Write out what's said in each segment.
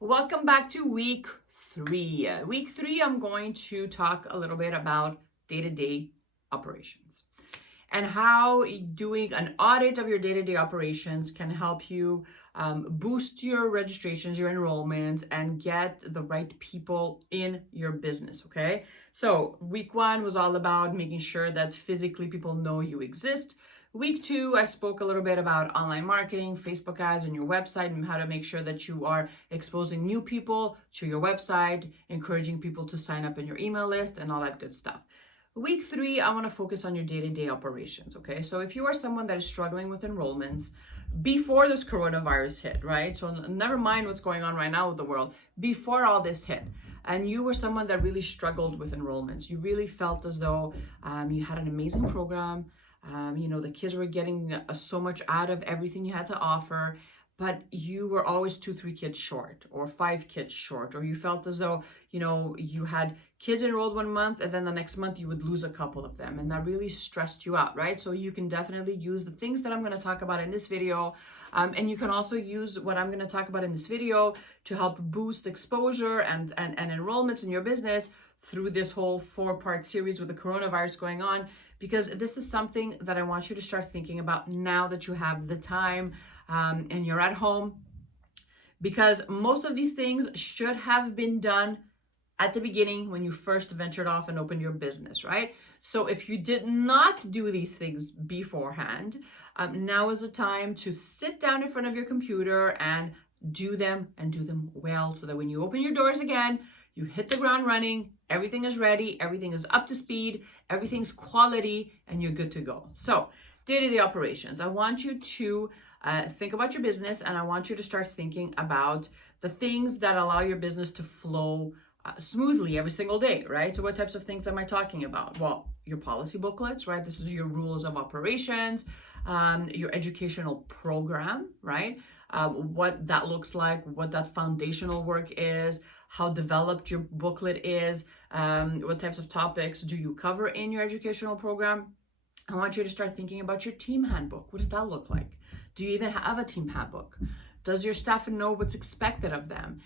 Welcome back to week 3. Week 3, I'm going to talk a little bit about day-to-day operations and how doing an audit of your day-to-day operations can help you boost your registrations, your enrollments, and get the right people in your business, okay? So week 1 was all about making sure that physically people know you exist. Week 2, I spoke a little bit about online marketing, Facebook ads, and your website, and how to make sure that you are exposing new people to your website, encouraging people to sign up in your email list, and all that good stuff. Week 3, I want to focus on your day-to-day operations, okay? So if you are someone that is struggling with enrollments before this coronavirus hit, right? So never mind what's going on right now with the world, before all this hit, and you were someone that really struggled with enrollments, you really felt as though you had an amazing program, the kids were getting so much out of everything you had to offer, but you were always 2-3 kids short or 5 kids short, or you felt as though, you had kids enrolled one month and then the next month you would lose a couple of them, and that really stressed you out, right? So you can definitely use the things that I'm going to talk about in this video, and you can also use what I'm going to talk about in this video to help boost exposure and enrollments in your business through this whole 4-part series with the coronavirus going on, because this is something that I want you to start thinking about now that you have the time and you're at home, because most of these things should have been done at the beginning when you first ventured off and opened your business, right? So if you did not do these things beforehand, now is the time to sit down in front of your computer and do them, and do them well, so that when you open your doors again, you hit the ground running, everything is ready, everything is up to speed, everything's quality, and you're good to go. So day-to-day operations, I want you to think about your business, and I want you to start thinking about the things that allow your business to flow smoothly every single day, right? So what types of things am I talking about? Well, your policy booklets, right? This is your rules of operations, your educational program, right? What that looks like, what that foundational work is, how developed your booklet is, what types of topics do you cover in your educational program. I want you to start thinking about your team handbook. What does that look like? Do you even have a team handbook? Does your staff know what's expected of them?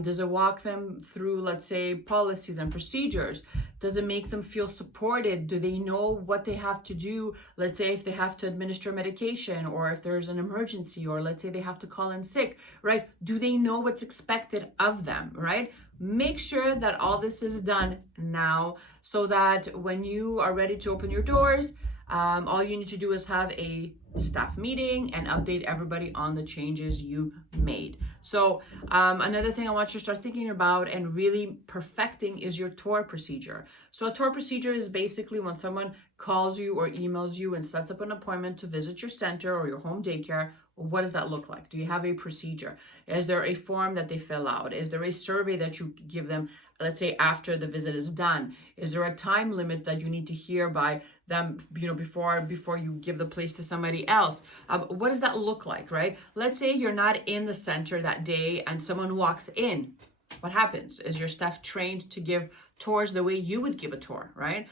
Does it walk them through, let's say, policies and procedures? Does it make them feel supported? Do they know what they have to do? Let's say if they have to administer medication, or if there's an emergency, or let's say they have to call in sick, right? Do they know what's expected of them, right? Make sure that all this is done now, so that when you are ready to open your doors, all you need to do is have a staff meeting and update everybody on the changes you made. So another thing I want you to start thinking about and really perfecting is your tour procedure. So a tour procedure is basically when someone calls you or emails you and sets up an appointment to visit your center or your home daycare. What does that look like? Do you have a procedure? Is there a form that they fill out? Is there a survey that you give them, let's say, after the visit is done? Is there a time limit that you need to hear by them, before you give the place to somebody else? What does that look like, right? Let's say you're not in the center that day and someone walks in. What happens? Is your staff trained to give tours the way you would give a tour, right?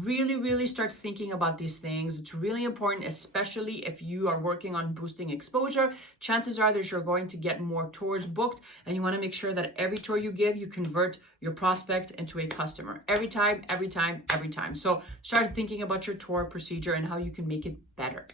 Really start thinking about these things. It's really important, especially if you are working on boosting exposure. Chances are that you're going to get more tours booked, and you want to make sure that every tour you give, you convert your prospect into a customer. Every time. So start thinking about your tour procedure and how you can make it better.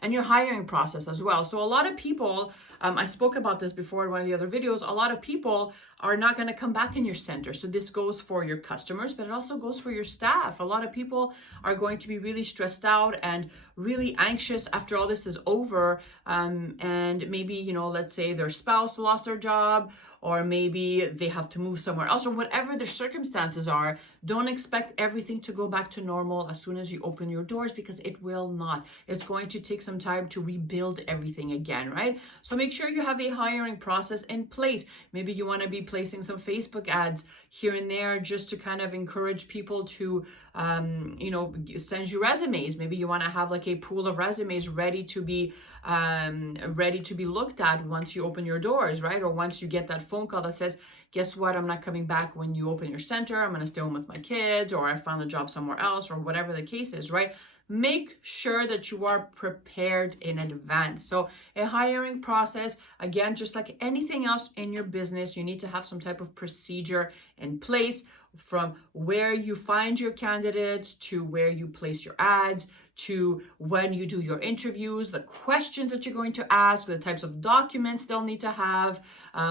And your hiring process as well. So a lot of people, I spoke about this before in one of the other videos, a lot of people are not going to come back in your center. So this goes for your customers, but it also goes for your staff. A lot of people are going to be really stressed out and really anxious after all this is over. And maybe, let's say their spouse lost their job, or maybe they have to move somewhere else, or whatever their circumstances are. Don't expect everything to go back to normal as soon as you open your doors, because it will not. It's going to take some time to rebuild everything again, right? So make sure you have a hiring process in place. Maybe you want to be placing some Facebook ads here and there just to kind of encourage people to, send you resumes. Maybe you want to have like a pool of resumes ready to be looked at once you open your doors, right? Or once you get that phone call that says, guess what, I'm not coming back when you open your center, I'm going to stay home with my kids, or I found a job somewhere else, or whatever the case is, right? make sure that you are prepared in advance. So a hiring process, again, just like anything else in your business, you need to have some type of procedure in place, from where you find your candidates to where you place your ads, to when you do your interviews, the questions that you're going to ask, the types of documents they'll need to have,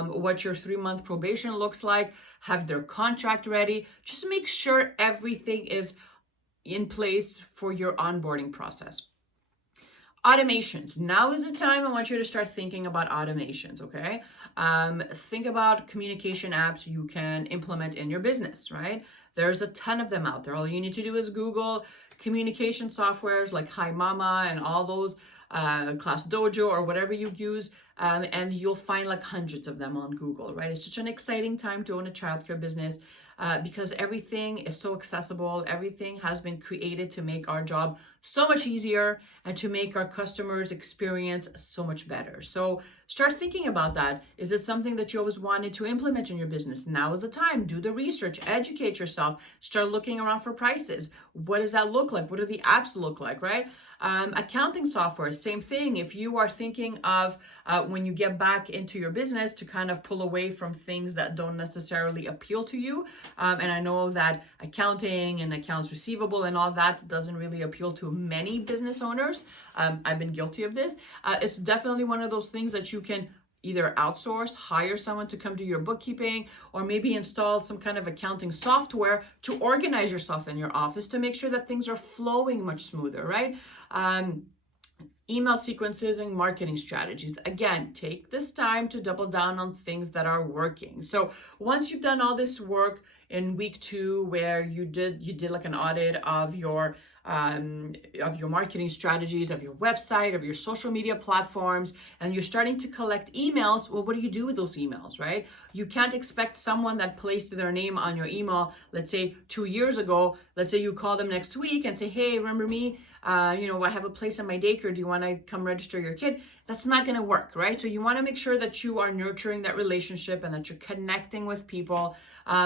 what your 3-month probation looks like, have their contract ready. Just make sure everything is in place for your onboarding process. Automations. Now is the time I want you to start thinking about automations, okay? Think about communication apps you can implement in your business, right? There's a ton of them out there. All you need to do is Google communication softwares like Hi Mama and all those, Class Dojo or whatever you use, and you'll find like hundreds of them on Google, right? It's such an exciting time to own a childcare business. Because everything is so accessible. Everything has been created to make our job so much easier and to make our customers' experience so much better. So start thinking about that. Is it something that you always wanted to implement in your business? Now is the time. Do the research, educate yourself, start looking around for prices. What does that look like? What do the apps look like, right? Accounting software, same thing. If you are thinking of when you get back into your business to kind of pull away from things that don't necessarily appeal to you, and I know that accounting and accounts receivable and all that doesn't really appeal to many business owners. I've been guilty of this. It's definitely one of those things that you can either outsource, hire someone to come do your bookkeeping, or maybe install some kind of accounting software to organize yourself in your office to make sure that things are flowing much smoother, right? Email sequences and marketing strategies. Again, take this time to double down on things that are working. So once you've done all this work in week 2, where you did like an audit of your marketing strategies, of your website, of your social media platforms, and you're starting to collect emails, well, what do you do with those emails, right? You can't expect someone that placed their name on your email, let's say 2 years ago, let's say you call them next week and say, hey, remember me? I have a place in my daycare. Do you want to come register your kid? That's not going to work, right? So you want to make sure that you are nurturing that relationship and that you're connecting with people.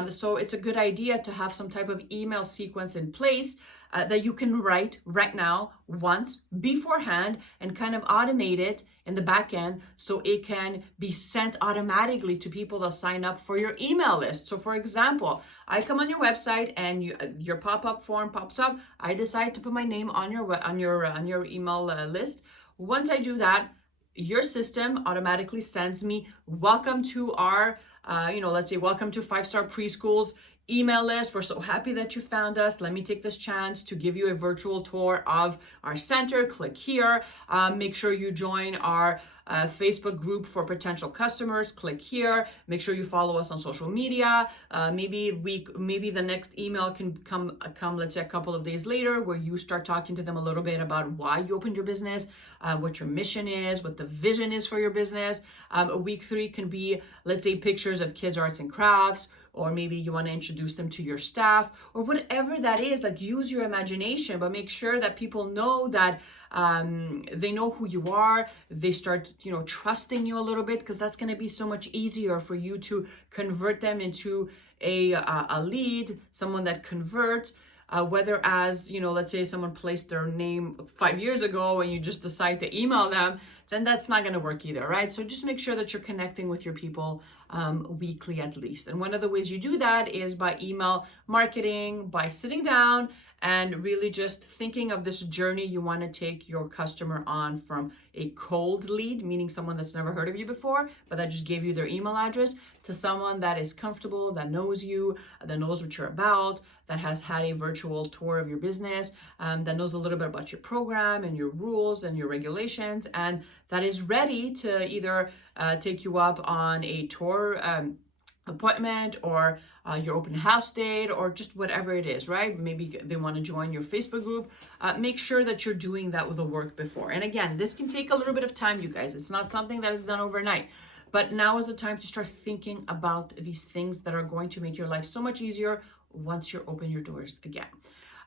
So it's a good idea to have some type of email sequence in place that you can write right now once beforehand and kind of automate it in the back end so it can be sent automatically to people that sign up for your email list. So for example, I come on your website and your pop-up form pops up. I decide to put my name on your email list. Once I do that, your system automatically sends me, welcome to our, let's say, welcome to 5-Star Preschool's email list. We're so happy that you found us. Let me take this chance to give you a virtual tour of our center. Click here. Make sure you join our Facebook group for potential customers. Click here. Make sure you follow us on social media. Maybe the next email can come, let's say a couple of days later, where you start talking to them a little bit about why you opened your business, what your mission is, what the vision is for your business. Week 3 can be, let's say, pictures of kids' arts and crafts, or maybe you want to introduce them to your staff, or whatever that is. Like, use your imagination, but make sure that people know that they know who you are. They start, trusting you a little bit, because that's going to be so much easier for you to convert them into a lead, someone that converts. Whether as, let's say someone placed their name 5 years ago and you just decide to email them, then that's not going to work either, right? So just make sure that you're connecting with your people weekly at least. And one of the ways you do that is by email marketing, by sitting down and really just thinking of this journey you want to take your customer on, from a cold lead, meaning someone that's never heard of you before, but that just gave you their email address, to someone that is comfortable, that knows you, that knows what you're about, that has had a virtual tour of your business, that knows a little bit about your program and your rules and your regulations, and that is ready to either take you up on a tour appointment, or your open house date, or just whatever it is, right? Maybe they want to join your Facebook group. Make sure that you're doing that with the work before. And again, this can take a little bit of time, you guys. It's not something that is done overnight. But now is the time to start thinking about these things that are going to make your life so much easier once you open your doors again.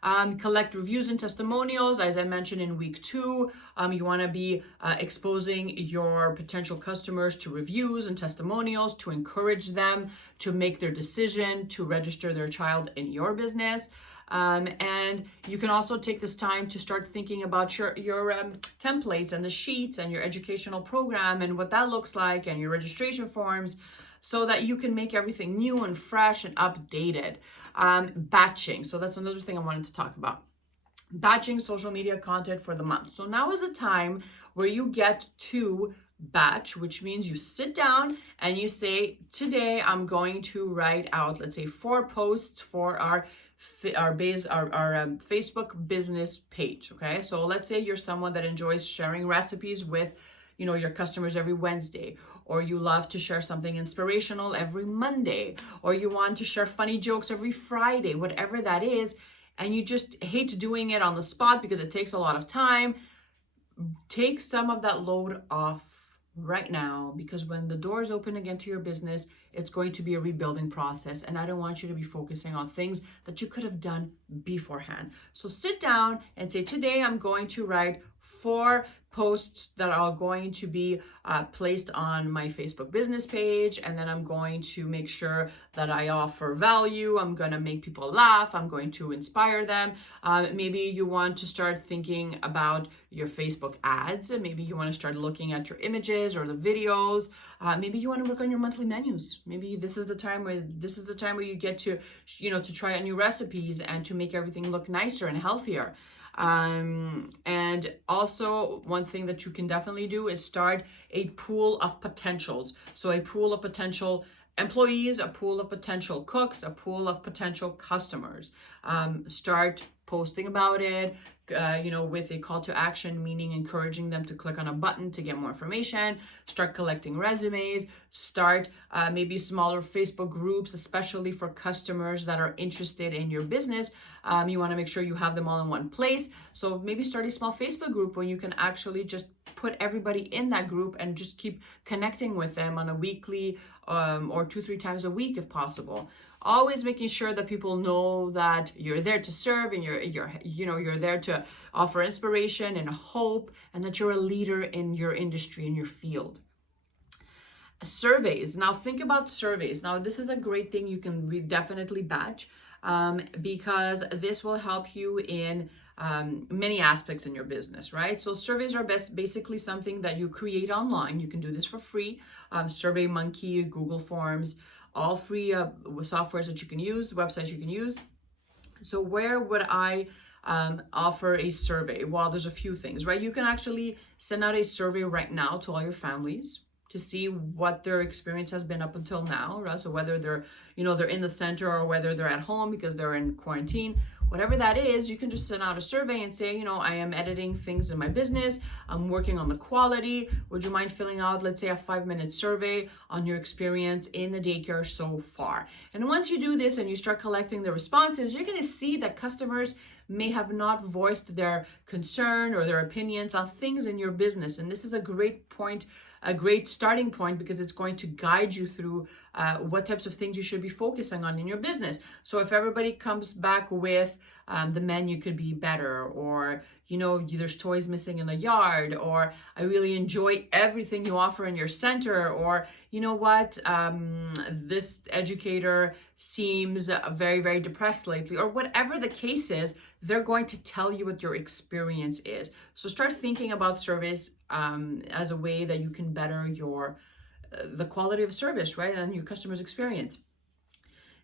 Collect reviews and testimonials. As I mentioned in week 2, you want to be exposing your potential customers to reviews and testimonials to encourage them to make their decision to register their child in your business. And you can also take this time to start thinking about your templates and the sheets and your educational program and what that looks like and your registration forms, so that you can make everything new and fresh and updated. Batching. So that's another thing I wanted to talk about. Batching social media content for the month. So now is the time where you get to batch, which means you sit down and you say, today I'm going to write out, let's say, 4 posts for our Facebook business page. Okay, so let's say you're someone that enjoys sharing recipes with your customers every Wednesday, or you love to share something inspirational every Monday, or you want to share funny jokes every Friday, whatever that is, and you just hate doing it on the spot because it takes a lot of time. Take some of that load off right now, because when the doors open again to your business, it's going to be a rebuilding process, and I don't want you to be focusing on things that you could have done beforehand. So sit down and say, today I'm going to write 4 posts that are going to be placed on my Facebook business page, and then I'm going to make sure that I offer value. I'm going to make people laugh. I'm going to inspire them. Maybe you want to start thinking about your Facebook ads, and maybe you want to start looking at your images or the videos. Maybe you want to work on your monthly menus. Maybe this is the time where you get to to try out new recipes and to make everything look nicer and healthier. And also, one thing that you can definitely do is start a pool of potentials. So a pool of potential employees, a pool of potential cooks, a pool of potential customers. Start posting about it, with a call to action, meaning encouraging them to click on a button to get more information. Start collecting resumes. Start maybe smaller Facebook groups, especially for customers that are interested in your business. You want to make sure you have them all in one place. So maybe start a small Facebook group where you can actually just put everybody in that group and just keep connecting with them on a weekly or 2-3 times a week if possible. Always making sure that people know that you're there to serve, and you're there to offer inspiration and hope, and that you're a leader in your industry, in your field. Surveys. Now think about surveys. Now this is a great thing you can definitely batch, because this will help you in many aspects in your business, right? So surveys are basically something that you create online. You can do this for free. SurveyMonkey, Google Forms, all free softwares that you can use, websites you can use. So where would I offer a survey? Well, there's a few things, right? You can actually send out a survey right now to all your families to see what their experience has been up until now, right? So whether they're in the center or whether they're at home because they're in quarantine, whatever that is, you can just send out a survey and say, I am editing things in my business. I'm working on the quality. Would you mind filling out, let's say, a 5-minute survey on your experience in the daycare so far? And once you do this and you start collecting the responses, you're going to see that customers may have not voiced their concern or their opinions on things in your business. And this is a great point, a great starting point, because it's going to guide you through what types of things you should be focusing on in your business. So if everybody comes back with the menu could be better, or there's toys missing in the yard, or I really enjoy everything you offer in your center, or this educator seems very, very depressed lately, or whatever the case is, they're going to tell you what your experience is. So start thinking about surveys as a way that you can better the quality of service, right, and your customer's experience.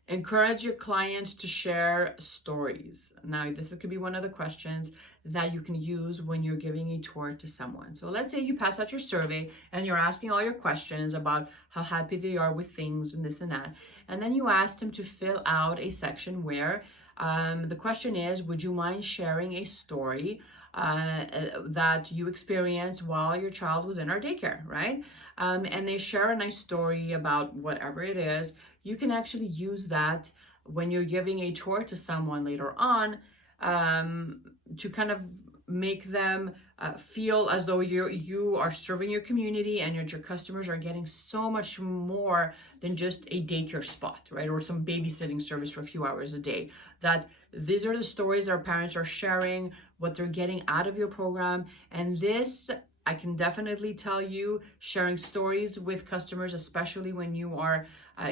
Encourage your clients to share stories. Now, this could be one of the questions that you can use when you're giving a tour to someone. So let's say you pass out your survey and you're asking all your questions about how happy they are with things and this and that. And then you ask them to fill out a section where the question is, would you mind sharing a story that you experienced while your child was in our daycare, right? And they share a nice story about whatever it is. You can actually use that when you're giving a tour to someone later on to kind of make them feel as though you are serving your community and your customers are getting so much more than just a daycare spot, right? Or some babysitting service for a few hours a day. That these are the stories our parents are sharing, what they're getting out of your program. And this, I can definitely tell you, sharing stories with customers, especially when you are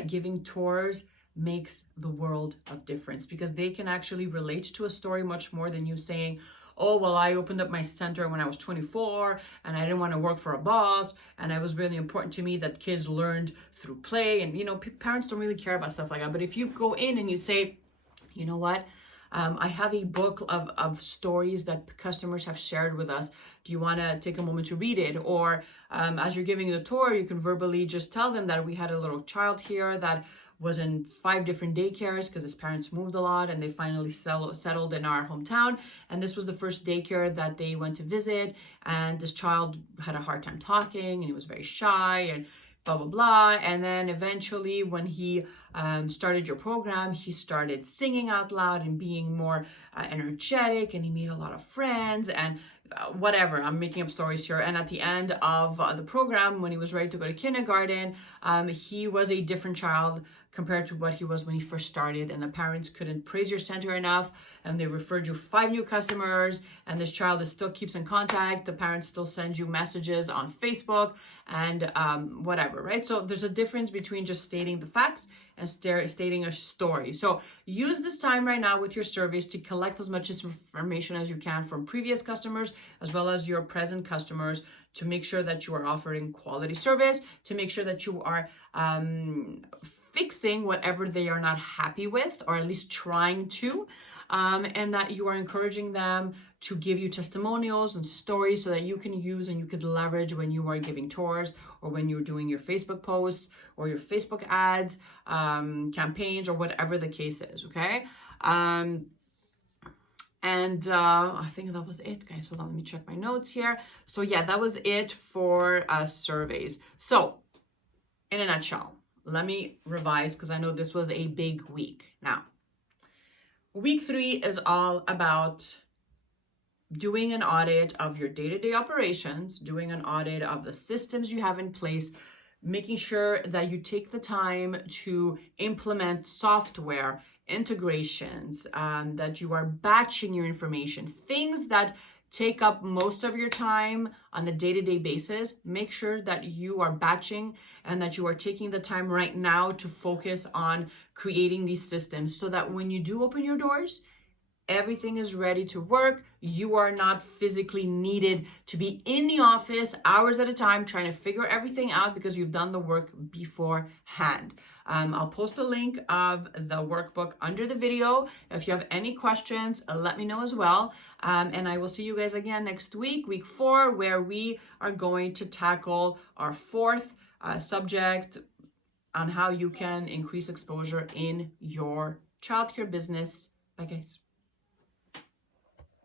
giving tours, makes the world of difference, because they can actually relate to a story much more than you saying, oh, well, I opened up my center when I was 24 and I didn't want to work for a boss. And it was really important to me that kids learned through play. And, you know, parents don't really care about stuff like that. But if you go in and you say, you know what? I have a book of stories that customers have shared with us. Do you want to take a moment to read it? Or as you're giving the tour, you can verbally just tell them that we had a little child here that was in 5 different daycares because his parents moved a lot and they finally settled in our hometown. And this was the first daycare that they went to visit. And this child had a hard time talking and he was very shy and blah, blah, blah. And then eventually when he started your program, he started singing out loud and being more energetic, and he made a lot of friends and whatever. I'm making up stories here. And at the end of the program, when he was ready to go to kindergarten, he was a different child compared to what he was when he first started. And the parents couldn't praise your center enough. And they referred you 5 new customers. And this child still keeps in contact. The parents still send you messages on Facebook and whatever, right? So there's a difference between just stating the facts and stating a story. So use this time right now with your surveys to collect as much information as you can from previous customers as well as your present customers, to make sure that you are offering quality service, to make sure that you are fixing whatever they are not happy with, or at least trying to, and that you are encouraging them to give you testimonials and stories so that you can use and you could leverage when you are giving tours or when you're doing your Facebook posts or your Facebook ads, campaigns, or whatever the case is, okay? I think that was it, guys. Hold on, let me check my notes here. So yeah, that was it for surveys. So in a nutshell, let me revise because I know this was a big week. Now, week 3 is all about doing an audit of your day-to-day operations, doing an audit of the systems you have in place, making sure that you take the time to implement software integrations, that you are batching your information, things that take up most of your time on a day-to-day basis. Make sure that you are batching and that you are taking the time right now to focus on creating these systems so that when you do open your doors, everything is ready to work. You are not physically needed to be in the office hours at a time trying to figure everything out because you've done the work beforehand. I'll post a link of the workbook under the video. If you have any questions, let me know as well. And I will see you guys again next week, week 4, where we are going to tackle our 4th subject on how you can increase exposure in your childcare business. Bye, guys.